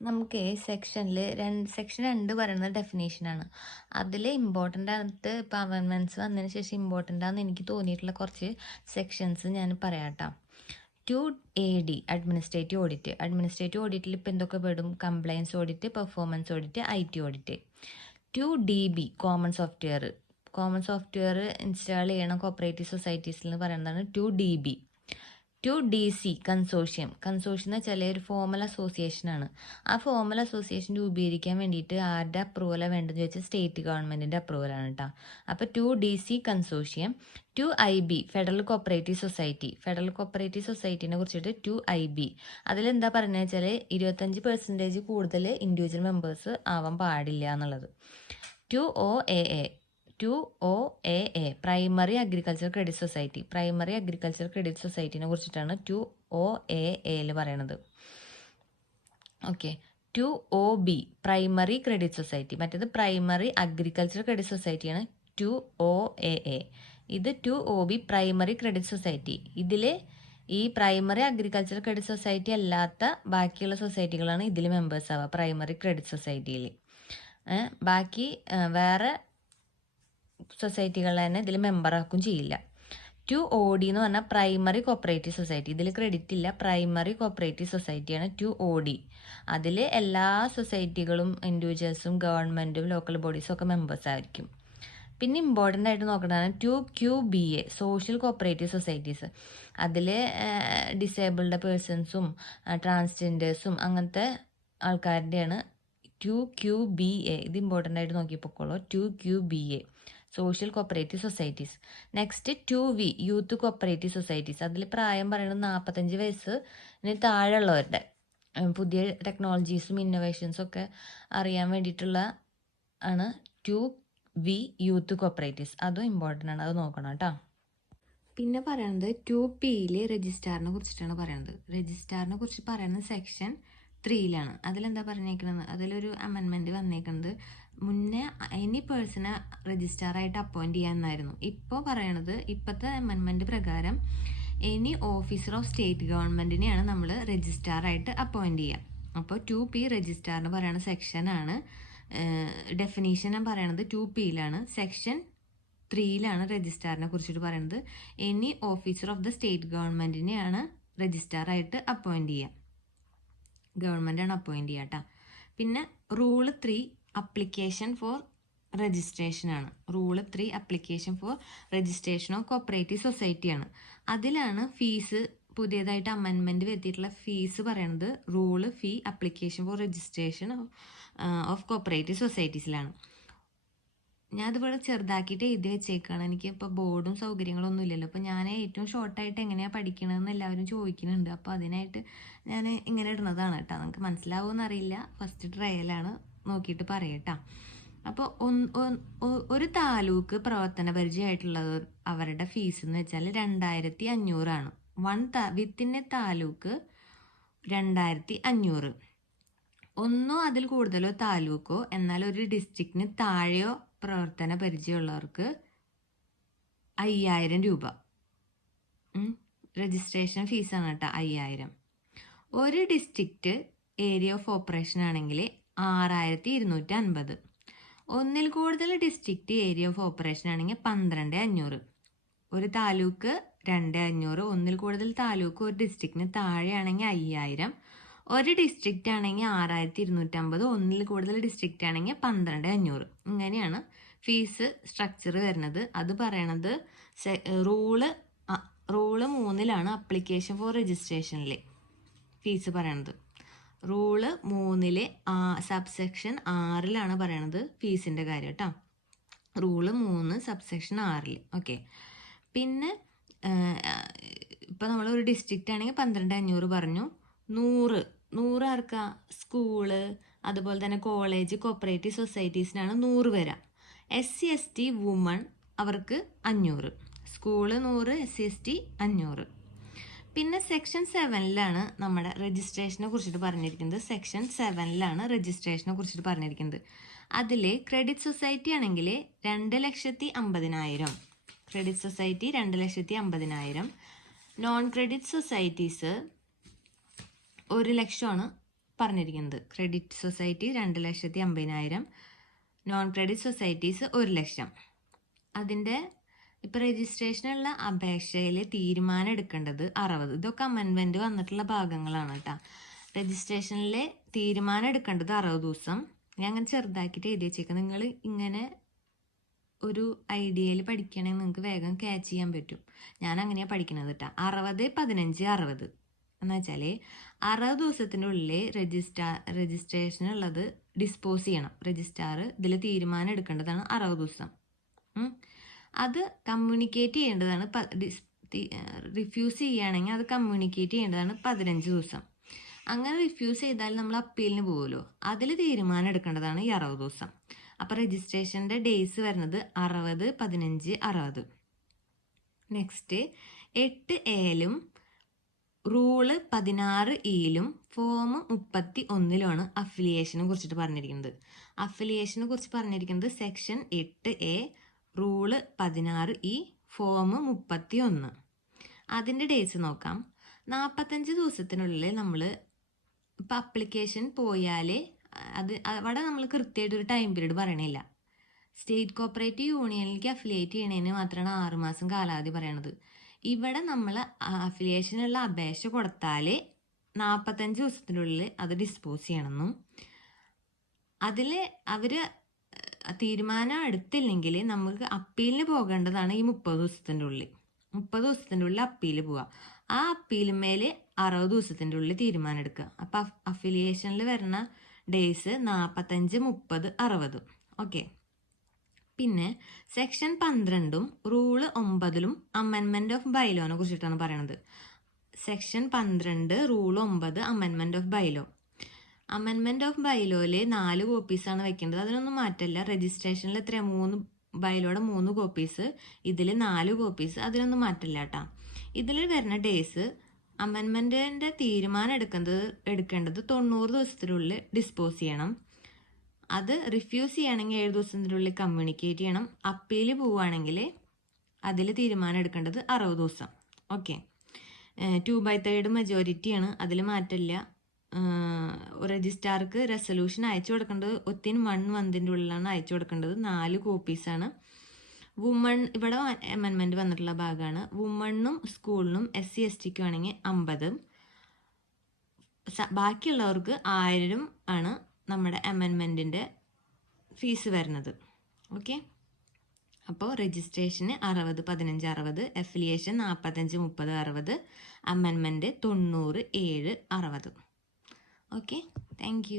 നമുക്ക് സെക്ഷനിൽ രണ്ട് സെക്ഷൻ രണ്ട് പറയുന്ന ഡെഫിനേഷനാണ് അതിൽ ഇമ്പോർട്ടന്റ് ആയിട്ട് ഇപ്പോൾ അവൻമെന്റ്സ് വന്നതിന് ശേഷം ഇമ്പോർട്ടന്റ് ആണെന്ന് എനിക്ക് തോന്നിയിട്ടുള്ള കുറച്ച് സെക്ഷൻസ് ഞാൻ പറയാട്ടോ. Two A D administrative audit administrative ഓഡിറ്റിൽ ഇപ്പോൾ എന്തൊക്കെ പെടും? Compliance audit performance audit I T audit two D B common software common software install ചെയ്യണം കോപ്പറേറ്റീവ് സൊസൈറ്റീസിൽ എന്ന് പറയുന്നതാണ് two D B two D C consortium consortium എന്ന് വെച്ചാൽ ഒരു ഫോമൽ അസോസിയേഷനാണ് ആ ഫോമൽ അസോസിയേഷൻ രൂപീകരിക്കാൻ വേണ്ടിയിട്ട് ആരുടെ അപ്രൂവലാണ് വേണ്ടതെന്ന് ചോദിച്ചാൽ സ്റ്റേറ്റ് ഗവൺമെന്റിന്റെ അപ്രൂവലാണ് കേട്ടോ അപ്പോൾ two D C consortium two I B federal cooperative society federal cooperative സൊസൈറ്റിനെ കുറിച്ചിട്ട് ടു ഐ ബി അതിലെന്താ പറഞ്ഞു വെച്ചാൽ ഇരുപത്തഞ്ച് പെർസെന്റേജ് കൂടുതൽ ഇൻഡിവിജ്വൽ മെമ്പേഴ്സ് ആവാൻ പാടില്ല എന്നുള്ളത്. Two O A A two O A A primary agriculture credit society primary agriculture credit സൊസൈറ്റിനെ കുറിച്ചിട്ടാണ് ടു ഒ എ എയിൽ പറയണത്. Okay two O B primary credit society മറ്റേത് പ്രൈമറി അഗ്രികൾച്ചർ ക്രെഡിറ്റ് സൊസൈറ്റിയാണ് two O A A ഇത് two O B primary credit society ഇതിൽ ഈ primary agriculture credit society അല്ലാത്ത ബാക്കിയുള്ള സൊസൈറ്റികളാണ് ഇതിൽ മെമ്പേഴ്സ് ആവുക പ്രൈമറി ക്രെഡിറ്റ് സൊസൈറ്റിയിൽ ബാക്കി വേറെ സൊസൈറ്റികൾ തന്നെ ഇതിൽ മെമ്പറാക്കും ചെയ്യില്ല. ടു ഒ ഡി എന്ന് പറഞ്ഞാൽ പ്രൈമറി കോപ്പറേറ്റീവ് സൊസൈറ്റി ഇതിൽ ക്രെഡിറ്റ് ഇല്ല. പ്രൈമറി കോപ്പറേറ്റീവ് സൊസൈറ്റിയാണ് ടു ഒ ഡി അതിൽ എല്ലാ സൊസൈറ്റികളും ഇൻഡിവിജ്വൽസും ഗവൺമെന്റും ലോക്കൽ ബോഡീസും ഒക്കെ മെമ്പേഴ്സ് ആയിരിക്കും. പിന്നെ ഇമ്പോർട്ടന്റ് ആയിട്ട് നോക്കേണ്ടതാണ് two Q B A social cooperative societies അതിൽ ഡിസേബിൾഡ് പേഴ്സൺസും ട്രാൻസ്ജെൻഡേഴ്സും അങ്ങനത്തെ ആൾക്കാരുടെയാണ് ടു ക്യു ബി എ ഇത് ഇമ്പോർട്ടന്റ് ആയിട്ട് നോക്കിപ്പോക്കോളൂ. Two Q B A social cooperative societies next two V youth cooperative societies അതിൽ പ്രായം പറയുന്നത് നാൽപ്പത്തഞ്ച് വയസ്സിന് താഴെയുള്ളവരുടെ പുതിയ ടെക്നോളജീസും ഇന്നോവേഷൻസും ഒക്കെ അറിയാൻ വേണ്ടിയിട്ടുള്ള ആണ് ടു വി യൂത്ത് കോപ്പറേറ്റീവ്സ് അതും ഇമ്പോർട്ടന്റ് ആണ്. അത് നോക്കണം കേട്ടോ. പിന്നെ പറയുന്നത് ടു പിയിലെ രജിസ്ട്രാറിനെ കുറിച്ചിട്ടാണ് പറയുന്നത് രജിസ്ട്രാറിനെ കുറിച്ച് പറയുന്ന സെക്ഷൻ ത്രീയിലാണ് അതിലെന്താ പറഞ്ഞേക്കുന്നത് അതിലൊരു അമെൻമെന്റ് വന്നേക്കുന്നത് മുന്നേ എനി പേഴ്സണെ രജിസ്ട്രാറായിട്ട് അപ്പോയിന്റ് ചെയ്യാമെന്നായിരുന്നു ഇപ്പോൾ പറയണത് ഇപ്പോഴത്തെ അമെൻമെന്റ് പ്രകാരം എനി ഓഫീസർ ഓഫ് സ്റ്റേറ്റ് ഗവൺമെന്റിനെയാണ് നമ്മൾ രജിസ്ട്രാറായിട്ട് അപ്പോയിന്റ് ചെയ്യുക അപ്പോൾ ടു പി രജിസ്ട്രാർ എന്ന് പറയുന്ന സെക്ഷനാണ് ഡെഫിനീഷൻ ഞാൻ പറയണത് ടു പിയിലാണ് സെക്ഷൻ ത്രീയിലാണ് രജിസ്ട്രാറിനെ കുറിച്ചിട്ട് പറയുന്നത് any officer of the state ഗവൺമെന്റിനെയാണ് രജിസ്ട്രാറായിട്ട് അപ്പോയിന്റ് ചെയ്യുക ഗവൺമെന്റാണ് അപ്പോയിന്റ് ചെയ്യുക കേട്ടോ പിന്നെ rule three application for registration ആണ്. Rule three application for registration of cooperative സൊസൈറ്റിയാണ് അതിലാണ് ഫീസ് പുതിയതായിട്ട് അമെൻമെന്റ് വരുത്തിയിട്ടുള്ള ഫീസ് പറയണത് rule fee application for registration of cooperative സൊസൈറ്റീസിലാണ് ഞാൻ അതുപോലെ ചെറുതാക്കിയിട്ട് എഴുതി വെച്ചേക്കാണ്. എനിക്ക് ഇപ്പോൾ ബോർഡും സൗകര്യങ്ങളൊന്നും ഇല്ലല്ലോ. അപ്പോൾ ഞാൻ ഏറ്റവും ഷോർട്ടായിട്ട് എങ്ങനെയാണ് പഠിക്കണതെന്ന് എല്ലാവരും ചോദിക്കുന്നുണ്ട്. അപ്പോൾ അതിനായിട്ട് ഞാൻ ഇങ്ങനെ ഇടുന്നതാണ് കേട്ടോ. നമുക്ക് മനസ്സിലാവുമെന്ന് അറിയില്ല. ഫസ്റ്റ് ട്രയലാണ് നോക്കിയിട്ട് പറയട്ടാ. അപ്പോൾ ഒരു താലൂക്ക് പ്രവർത്തന പരിചയമായിട്ടുള്ളത് അവരുടെ ഫീസ് എന്ന് വെച്ചാൽ രണ്ടായിരത്തി അഞ്ഞൂറാണ് വൺ താ എ താലൂക്ക് രണ്ടായിരത്തി അഞ്ഞൂറ് ഒന്നോ അതിൽ കൂടുതലോ താലൂക്കോ എന്നാൽ ഒരു ഡിസ്ട്രിക്റ്റിന് താഴെയോ പ്രവർത്തന പരിചയമുള്ളവർക്ക് അയ്യായിരം രൂപ. രജിസ്ട്രേഷൻ ഫീസാണ് കേട്ടോ അയ്യായിരം. ഒരു ഡിസ്ട്രിക്റ്റ് ഏരിയ ഓഫ് ഓപ്പറേഷൻ ആണെങ്കിൽ ആറായിരത്തി ഇരുന്നൂറ്റി അൻപത് ഒന്നിൽ കൂടുതൽ ഡിസ്ട്രിക്റ്റ് ഏരിയ ഓഫ് ഓപ്പറേഷൻ ആണെങ്കിൽ പന്ത്രണ്ട് അഞ്ഞൂറ്. ഒരു താലൂക്ക് രണ്ട് അഞ്ഞൂറ്. ഒന്നിൽ കൂടുതൽ താലൂക്ക് ഒരു ഡിസ്ട്രിക്റ്റിന് താഴെയാണെങ്കിൽ അയ്യായിരം. ഒരു ഡിസ്ട്രിക്റ്റ് ആണെങ്കിൽ ആറായിരത്തി ഇരുന്നൂറ്റമ്പത് ഒന്നിൽ കൂടുതൽ ഡിസ്ട്രിക്റ്റ് ആണെങ്കിൽ പന്ത്രണ്ട് അഞ്ഞൂറ്. ഇങ്ങനെയാണ് ഫീസ് സ്ട്രക്ചർ വരുന്നത്. അത് പറയണത് റൂൾ റൂൾ മൂന്നിലാണ് അപ്ലിക്കേഷൻ ഫോർ രജിസ്ട്രേഷനിലെ ഫീസ് പറയണത്. റൂൾ മൂന്നിലെ സബ്സെക്ഷൻ ആറിലാണ് പറയണത് ഫീസിന്റെ കാര്യം കേട്ടോ. റൂൾ മൂന്ന് സബ്സെക്ഷൻ ആറിൽ ഓക്കെ പിന്നെ ഇപ്പം നമ്മൾ ഒരു ഡിസ്ട്രിക്റ്റ് ആണെങ്കിൽ പന്ത്രണ്ട് അഞ്ഞൂറ് പറഞ്ഞു. നൂറ് നൂറ് ആർക്കാ സ്കൂൾ അതുപോലെ തന്നെ കോളേജ് കോപ്പറേറ്റീവ് സൊസൈറ്റീസിനാണ് നൂറ് വരാം S C S T women അവർക്ക് അഞ്ഞൂറ്. സ്കൂൾ നൂറ് എസ് സി എസ് ടി അഞ്ഞൂറ്. പിന്നെ സെക്ഷൻ സെവനിലാണ് നമ്മുടെ രജിസ്ട്രേഷനെ കുറിച്ചിട്ട് പറഞ്ഞിരിക്കുന്നത്. സെക്ഷൻ സെവനിലാണ് രജിസ്ട്രേഷനെ കുറിച്ചിട്ട് പറഞ്ഞിരിക്കുന്നത്. അതിൽ ക്രെഡിറ്റ് സൊസൈറ്റി ആണെങ്കിൽ രണ്ട് ലക്ഷത്തി അമ്പതിനായിരം. ക്രെഡിറ്റ് സൊസൈറ്റി രണ്ട് ലക്ഷത്തി അമ്പതിനായിരം. നോൺ ക്രെഡിറ്റ് സൊസൈറ്റീസ് ഒരു ലക്ഷമാണ് പറഞ്ഞിരിക്കുന്നത്. ക്രെഡിറ്റ് സൊസൈറ്റി രണ്ട് ലക്ഷത്തി അമ്പതിനായിരം നോൺ ക്രെഡിറ്റ് സൊസൈറ്റീസ് ഒരു ലക്ഷം. അതിന്റെ ഇപ്പോൾ രജിസ്ട്രേഷനുള്ള അപേക്ഷയിൽ തീരുമാനം എടുക്കേണ്ടത് അറുപത്. ഇതൊക്കെ അമെൻമെന്റ് വന്നിട്ടുള്ള ഭാഗങ്ങളാണ് കേട്ടോ. രജിസ്ട്രേഷനിൽ തീരുമാനം എടുക്കേണ്ടത് അറുപത് ദിവസം. ഞാൻ അങ്ങനെ ചെറുതാക്കിയിട്ട് എഴുതി വെച്ചേക്കാം. നിങ്ങൾ ഇങ്ങനെ ഒരു ഐഡിയയിൽ പഠിക്കണമെങ്കിൽ നിങ്ങൾക്ക് വേഗം ക്യാച്ച് ചെയ്യാൻ പറ്റും. ഞാൻ അങ്ങനെയാണ് പഠിക്കുന്നത് കേട്ടോ. അറുപത് പതിനഞ്ച് അറുപത്. എന്ന് വെച്ചാൽ അറുപത് ദിവസത്തിന്റെ ഉള്ളിൽ രജിസ്ട്രാ രജിസ്ട്രേഷനുള്ളത് ഡിസ്പോസ് ചെയ്യണം. രജിസ്ട്രാർ ഇതിൽ തീരുമാനം എടുക്കേണ്ടതാണ് അറുപത് ദിവസം. അത് കമ്മ്യൂണിക്കേറ്റ് ചെയ്യേണ്ടതാണ് റിഫ്യൂസ് ചെയ്യുകയാണെങ്കിൽ അത് കമ്മ്യൂണിക്കേറ്റ് ചെയ്യേണ്ടതാണ് പതിനഞ്ച് ദിവസം. അങ്ങനെ റിഫ്യൂസ് ചെയ്താൽ നമ്മൾ അപ്പീലിന് പോകുമല്ലോ അതിൽ തീരുമാനം എടുക്കേണ്ടതാണ് ഈ അറുപത് ദിവസം. അപ്പോൾ രജിസ്ട്രേഷന്റെ ഡേയ്സ് വരുന്നത് അറുപത് പതിനഞ്ച് അറുപത്. നെക്സ്റ്റ് എട്ട് ഏലും റൂൾ പതിനാറ് ഇയിലും ഫോം മുപ്പത്തി ഒന്നിലുമാണ് അഫിലിയേഷനെ കുറിച്ചിട്ട് പറഞ്ഞിരിക്കുന്നത്. അഫിലിയേഷനെ കുറിച്ച് പറഞ്ഞിരിക്കുന്നത് സെക്ഷൻ എട്ട് എ റൂൾ പതിനാറ് ഇ ഫോം മുപ്പത്തി ഒന്ന്. അതിന്റെ ഡേറ്റ്സ് നോക്കാം. നാൽപ്പത്തഞ്ച് ദിവസത്തിനുള്ളിൽ നമ്മൾ ഇപ്പം അപ്ലിക്കേഷൻ പോയാലേ അത് അവിടെ നമ്മൾ കൃത്യമായിട്ട് ഒരു ടൈം പീരീഡ് പറയണില്ല. സ്റ്റേറ്റ് കോപ്പറേറ്റീവ് യൂണിയനിലേക്ക് അഫിലിയേറ്റ് ചെയ്യണതിന് മാത്രമാണ് ആറുമാസം കാലാവധി പറയണത്. ഇവിടെ നമ്മൾ അഫിലിയേഷനുള്ള അപേക്ഷ കൊടുത്താൽ നാൽപ്പത്തഞ്ച് ദിവസത്തിനുള്ളിൽ അത് ഡിസ്പോസ് ചെയ്യണമെന്നും അതിൽ അവർ തീരുമാനം എടുത്തില്ലെങ്കിൽ നമുക്ക് അപ്പീലിന് പോകേണ്ടതാണ് ഈ മുപ്പത് ദിവസത്തിന്റെ ഉള്ളിൽ മുപ്പത് ദിവസത്തിന്റെ ഉള്ളിൽ അപ്പീൽ പോവുക ആ അപ്പീലിന്മേൽ അറുപത് ദിവസത്തിന്റെ ഉള്ളിൽ തീരുമാനം എടുക്കുക. അപ്പം അഫിലിയേഷനിൽ വരുന്ന ഡേയ്സ് നാൽപ്പത്തഞ്ച് മുപ്പത് അറുപത്. ഓക്കെ? പിന്നെ സെക്ഷൻ പന്ത്രണ്ടും റൂൾ ഒമ്പതിലും അമെൻമെന്റ് ഓഫ് ബൈലോനെ കുറിച്ചിട്ടാണ് പറയണത്. സെക്ഷൻ പന്ത്രണ്ട് റൂൾ ഒമ്പത് അമെൻമെന്റ് ഓഫ് ബൈലോ അമെൻമെന്റ് ഓഫ് ബൈലോയിലെ നാല് കോപ്പീസാണ് വെക്കേണ്ടത്. അതിനൊന്നും മാറ്റമില്ല രജിസ്ട്രേഷനിൽ എത്ര മൂന്ന് ബൈലോയുടെ മൂന്ന് കോപ്പീസ് ഇതിൽ നാല് കോപ്പീസ് അതിനൊന്നും മാറ്റില്ല കേട്ടാ ഇതിൽ വരുന്ന ഡേയ്സ് അമെൻമെന്റിന്റെ തീരുമാനം എടുക്കുന്നത് എടുക്കേണ്ടത് തൊണ്ണൂറ് ദിവസത്തിനുള്ളിൽ ഡിസ്പോസ് ചെയ്യണം. അത് റിഫ്യൂസ് ചെയ്യണമെങ്കിൽ ഏഴ് ദിവസത്തിനുള്ളിൽ കമ്മ്യൂണിക്കേറ്റ് ചെയ്യണം. അപ്പീൽ പോവുകയാണെങ്കിൽ അതിൽ തീരുമാനം എടുക്കേണ്ടത് അറുപത് ദിവസം. Okay two by third majority അതിൽ മാറ്റമില്ല. രജിസ്ട്രാർക്ക് റെസൊല്യൂഷൻ അയച്ചു കൊടുക്കേണ്ടത് ഒത്തിൻ വൺ മന്തിന്റെ ഉള്ളിലാണ് അയച്ചു കൊടുക്കേണ്ടത്. നാല് കോപ്പീസാണ് വുമൺ ഇവിടെ അമെൻമെന്റ് വന്നിട്ടുള്ള ഭാഗമാണ്. വുമണ്ണും സ്കൂളിനും എസ് സി എസ് ടിക്കും ആണെങ്കിൽ അമ്പത്. ബാക്കിയുള്ളവർക്ക് ആയിരം ആണ്. നമ്മുടെ അമെൻമെന്റിന്റെ ഫീസ് വരുന്നത്. ഓക്കെ അപ്പോൾ രജിസ്ട്രേഷന് അറുപത് പതിനഞ്ച് അറുപത് അഫിലിയേഷൻ നാൽപ്പത്തഞ്ച് മുപ്പത് അറുപത് അമെൻമെന്റ് തൊണ്ണൂറ് ഏഴ് അറുപത്. Okay thank